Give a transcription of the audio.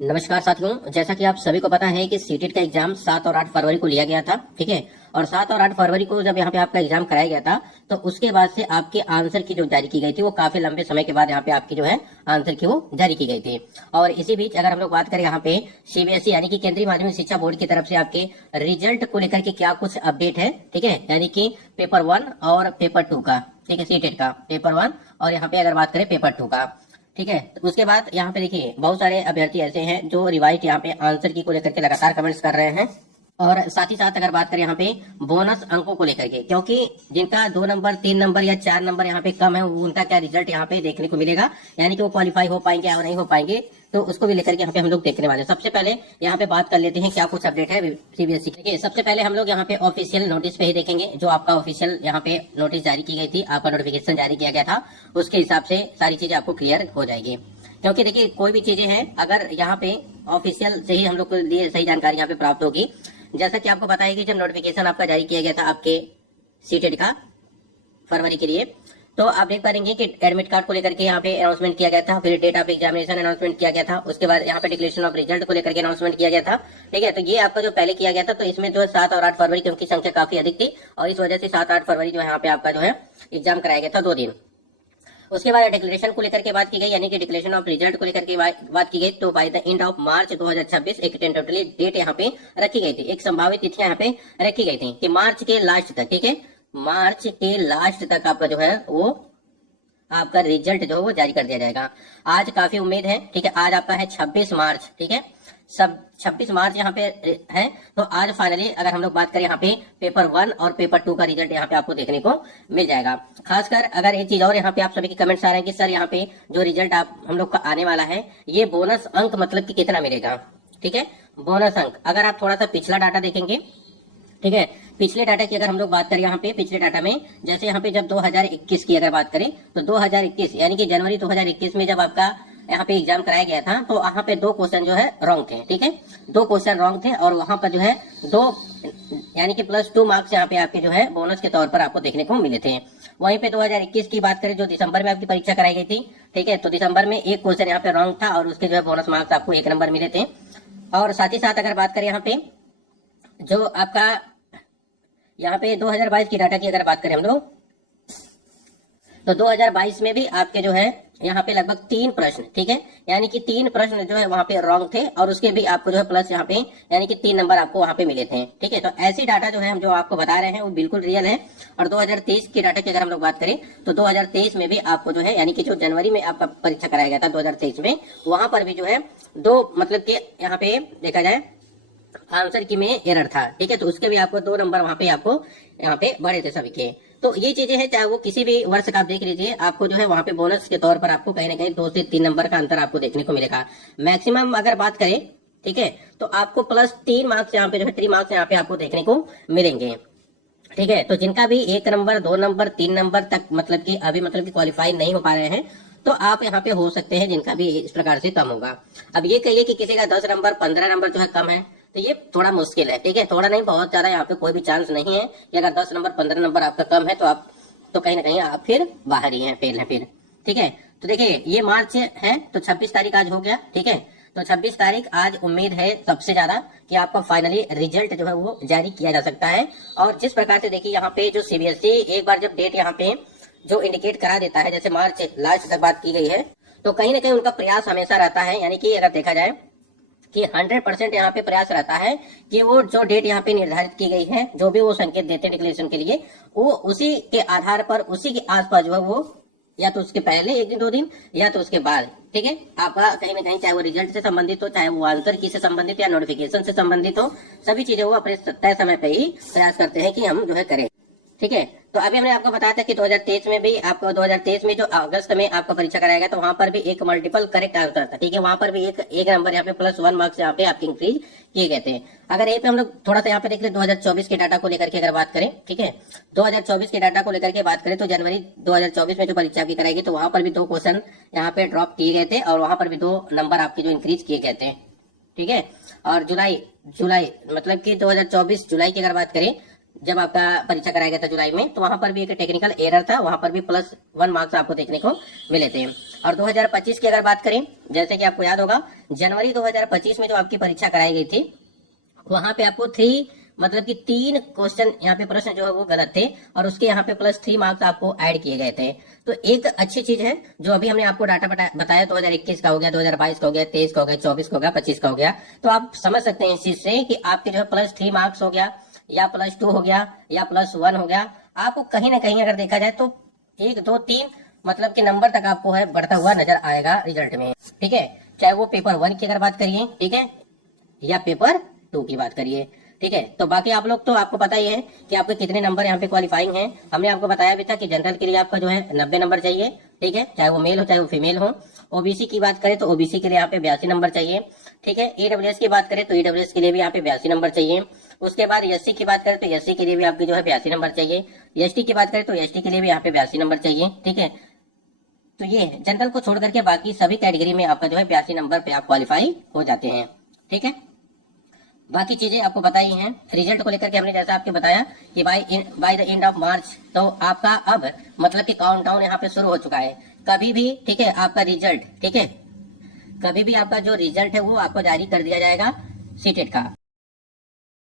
नमस्कार साथियों, जैसा कि आप सभी को पता है कि सीटेट का एग्जाम 7 और 8 फरवरी को लिया गया था। ठीक है। और 7 और 8 फरवरी को जब यहाँ पे आपका एग्जाम कराया गया था तो उसके बाद से आपके आंसर की जो जारी की गई थी वो काफी लंबे समय के बाद यहाँ पे आपकी जो है आंसर की वो जारी की गई थी। और इसी बीच अगर हम लोग बात करें यहाँ पे सीबीएसई यानी कि केंद्रीय माध्यमिक शिक्षा बोर्ड की तरफ से आपके रिजल्ट को लेकर के क्या कुछ अपडेट है। ठीक है, यानी कि पेपर 1 और पेपर 2 का। ठीक है, सीटेट का पेपर 1 और यहाँ पे अगर बात करें पेपर 2 का। ठीक है, तो उसके बाद यहाँ पे देखिए बहुत सारे अभ्यर्थी ऐसे हैं जो रिवाइज यहाँ पे आंसर की को लेकर के लगातार कमेंट्स कर रहे हैं। और साथ ही साथ अगर बात करें यहाँ पे बोनस अंकों को लेकर के, क्योंकि जिनका 2 नंबर 3 नंबर या 4 नंबर यहाँ पे कम है उनका क्या रिजल्ट यहाँ पे देखने को मिलेगा, यानी कि वो क्वालिफाई हो पाएंगे या नहीं हो पाएंगे, तो उसको भी लेकर के यहाँ पे हम लोग देखने वाले हैं। सबसे पहले यहाँ पे बात कर लेते हैं क्या कुछ अपडेट है सीबीएसई के। सबसे पहले हम लोग यहाँ पे ऑफिशियल नोटिस पे ही देखेंगे, जो आपका ऑफिशियल यहाँ पे नोटिस जारी की गई थी, आपका नोटिफिकेशन जारी किया गया था, उसके हिसाब से सारी चीजें आपको क्लियर हो जाएगी। क्योंकि देखिए कोई भी चीजें हैं अगर यहाँ पे ऑफिशियल से ही हम लोग को लिए सही जानकारी यहाँ पे प्राप्त होगी। जैसा कि आपको पता है कि जब नोटिफिकेशन आपका जारी किया गया था आपके सीटेट का फरवरी के लिए, तो आप देख पाएंगे कि एडमिट कार्ड को लेकर के यहाँ पे अनाउंसमेंट किया गया था, फिर डेट ऑफ एग्जामिनेशन अनाउंसमेंट किया गया था, उसके बाद यहाँ पे डिक्लेरेशन ऑफ रिजल्ट को लेकर के अनाउंसमेंट किया गया था। ठीक है, तो ये आपका जो पहले किया गया था, तो इसमें जो है 7 और 8 फरवरी की उनकी संख्या काफी अधिक थी और इस वजह से 7-8 फरवरी जो है यहाँ पे आपका जो है एग्जाम कराया गया था 2 दिन। उसके बाद डिक्लेरेशन को लेकर के बात की गई, यानी कि डिक्लेरेशन ऑफ रिजल्ट को लेकर के बात की गई, तो by the end of March 2026 एक टेंटेटिवली डेट यहाँ पे रखी गई थी, एक संभावित तिथियां यहाँ पे रखी गई थी कि मार्च के लास्ट तक। ठीक है, मार्च के लास्ट तक आपका जो है वो आपका रिजल्ट जो है वो जारी कर दिया जाएगा। आज काफी उम्मीद है। ठीक है, आज आपका है 26 मार्च। ठीक है, सब 26 मार्च यहाँ पे है, तो आज फाइनली अगर हम लोग बात करें यहाँ पे पेपर 1 और पेपर 2 का रिजल्ट यहाँ पे आपको देखने को मिल जाएगा। खासकर अगर एक चीज और यहाँ पे आप सभी के कमेंट्स आ रहे हैं कि सर यहाँ पे जो रिजल्ट आप हम लोग का आने वाला है ये बोनस अंक मतलब कि कितना मिलेगा। ठीक है, बोनस अंक अगर आप थोड़ा सा पिछला डाटा देखेंगे, ठीक है, पिछले डाटा की अगर हम लोग बात करें यहाँ पे पिछले डाटा में, जैसे यहाँ पे जब 2021 की अगर बात करें तो 2021 यानी कि जनवरी 2021 में जब आपका यहाँ पे एग्जाम कराया गया था तो वहाँ पे 2 क्वेश्चन जो है रॉन्ग थे। ठीक है, 2 क्वेश्चन रॉन्ग थे और वहां पर जो है 2 यानी कि +2 मार्क्स यहाँ पे आपके जो है बोनस के तौर पर आपको देखने को मिले थे। वहीं पे 2021 की बात करें जो दिसंबर में आपकी परीक्षा कराई गई थी, ठीक है, तो दिसंबर में 1 क्वेश्चन यहाँ पे रॉन्ग था और उसके जो है बोनस मार्क्स आपको 1 नंबर मिले थे। और साथ ही साथ अगर बात करें यहाँ पे जो आपका यहाँ पे 2022 की डाटा की अगर बात करें हम लोग, तो 2022 में भी आपके जो है यहाँ पे लगभग 3 प्रश्न, ठीक है, यानी कि 3 प्रश्न जो है वहां पे रॉन्ग थे और उसके भी आपको जो है प्लस यहाँ पे यानी कि 3 नंबर आपको वहां पे मिले थे। ठीक है, तो ऐसी डाटा जो है हम जो आपको बता रहे हैं वो बिल्कुल रियल है। और 2023 की डाटा की अगर हम लोग बात करें तो 2023 में भी आपको जो है यानी कि जो जनवरी में आपका परीक्षा कराया गया था 2023 में, वहां पर भी जो है 2 मतलब कि यहाँ पे देखा जाए आंसर की में एरर था। ठीक है, तो उसके भी आपको 2 नंबर वहां पे आपको यहाँ पे बढ़े थे सभी के। तो ये चीजें हैं, चाहे वो किसी भी वर्ष का आप देख लीजिए, आपको जो है वहां पे बोनस के तौर पर आपको कहीं ना कहीं 2 से 3 नंबर का अंतर आपको देखने को मिलेगा मैक्सिमम अगर बात करें। ठीक है, तो आपको +3 मार्क्स यहाँ पे जो है 3 मार्क्स यहाँ पे आपको देखने को मिलेंगे। ठीक है, तो जिनका भी 1 नंबर 2 नंबर 3 नंबर तक मतलब की अभी मतलब की क्वालिफाई नहीं हो पा रहे हैं, तो आप यहाँ पे हो सकते हैं जिनका भी इस प्रकार से कम होगा। अब ये कहिए कि किसी का 10 नंबर 15 नंबर जो है कम है, तो ये थोड़ा मुश्किल है। ठीक है, थोड़ा नहीं बहुत ज्यादा यहाँ पे कोई भी चांस नहीं है कि अगर 10 नंबर 15 नंबर आपका कम है तो आप तो कहीं ना कहीं आप फिर बाहर ही हैं, फेल है फिर। ठीक है, तो देखिए ये मार्च है तो 26 तारीख आज हो गया। ठीक है, तो 26 तारीख आज उम्मीद है सबसे ज्यादा कि आपका फाइनली रिजल्ट जो है वो जारी किया जा सकता है। और जिस प्रकार से देखिए यहाँ पे जो सीबीएसई एक बार जब डेट यहाँ पे जो इंडिकेट करा देता है, जैसे मार्च लास्ट तक बात की गई है, तो कहीं ना कहीं उनका प्रयास हमेशा रहता है, यानी कि अगर देखा जाए कि 100% यहाँ पे प्रयास रहता है कि वो जो डेट यहाँ पे निर्धारित की गई है, जो भी वो संकेत देते हैं डिक्लेरेशन के लिए, वो उसी के आधार पर उसी के आसपास जो है वो या तो उसके पहले 1 दिन 2 दिन या तो उसके बाद। ठीक है, आपका कहीं ना कहीं चाहे वो रिजल्ट से संबंधित हो, चाहे वो आंसर की से संबंधित या नोटिफिकेशन से संबंधित हो, सभी चीजें वो अपने तय समय पे ही प्रयास करते हैं कि हम जो है करें। ठीक है, तो अभी हमने आपको बताया था कि 2023 में भी आपको 2023 में जो अगस्त में आपका परीक्षा कराया गया तो वहां पर भी एक मल्टीपल करेक्ट आंसर था। ठीक है, वहां पर भी एक नंबर यहाँ पे +1 मार्क्स यहाँ पे आपके इंक्रीज किए गए थे। अगर यहीं पे हम लोग थोड़ा सा यहाँ पे देख ले 2024 के डाटा को लेकर के अगर बात करें, ठीक है, 2024 के डाटा को लेकर के बात करें तो जनवरी 2024 में जो परीक्षा की कराई गई तो वहां पर भी 2 क्वेश्चन यहाँ पे ड्रॉप किए गए थे और वहां पर भी 2 नंबर आपके जो इंक्रीज किए गए थे। ठीक है, और जुलाई मतलब कि 2024 जुलाई की अगर बात करें जब आपका परीक्षा कराया गया था जुलाई में, तो वहां पर भी एक टेक्निकल एरर था, वहां पर भी +1 मार्क्स आपको देखने को मिले थे। और 2025 की अगर बात करें, जैसे कि आपको याद होगा जनवरी 2025 में जो आपकी परीक्षा कराई गई थी, वहां पे आपको 3 क्वेश्चन यहाँ पे प्रश्न जो है वो गलत थे और उसके यहाँ पे +3 मार्क्स आपको ऐड किए गए थे। तो एक अच्छी चीज है जो अभी हमने आपको डाटा बताया, 2021 का हो गया, 2022 का हो गया, 23 का हो गया, 24 का हो गया, 25 का हो गया। तो आप समझ सकते हैं इस चीज से कि आपके जो है +3 मार्क्स हो गया या +2 हो गया या +1 हो गया, आपको कहीं ना कहीं अगर देखा जाए तो 1, 2, 3 मतलब के नंबर तक आपको है बढ़ता हुआ नजर आएगा रिजल्ट में। ठीक है, चाहे वो पेपर 1 की अगर बात करिए, ठीक है, या पेपर 2 की बात करिए। ठीक है, तो बाकी आप लोग तो आपको पता ही है कि आपके कितने नंबर यहाँ पे क्वालिफाइंग हैं। हमने आपको बताया भी था कि जनरल के लिए आपका जो है 90 नंबर चाहिए। ठीक है, चाहे वो मेल हो चाहे वो फीमेल हो। ओबीसी की बात करें तो ओबीसी के लिए यहाँ पे 82 नंबर चाहिए। ठीक है, ईडब्ल्यूएस की बात करें तो ईडब्ल्यूएस के लिए भी यहाँ पे 82 नंबर चाहिए। उसके बाद एससी की बात करें तो एससी के लिए भी आपकी जो है 82 नंबर चाहिए। एसटी की बात करें तो एसटी के लिए भी यहाँ पे 82 नंबर चाहिए। ठीक है, तो ये जनरल को छोड़ करके बाकी सभी कैटेगरी में आपका जो है 82 नंबर पे आप क्वालिफाई हो जाते हैं। ठीक है, बाकी चीजें आपको बताई हैं। रिजल्ट को लेकर के हमने जैसा आपको बताया कि by the end of March तो आपका अब मतलब कि काउंटडाउन यहाँ पे शुरू हो चुका है। कभी भी, ठीक है, आपका रिजल्ट, ठीक है, कभी भी आपका जो रिजल्ट है वो आपको जारी कर दिया जाएगा सीटेट का।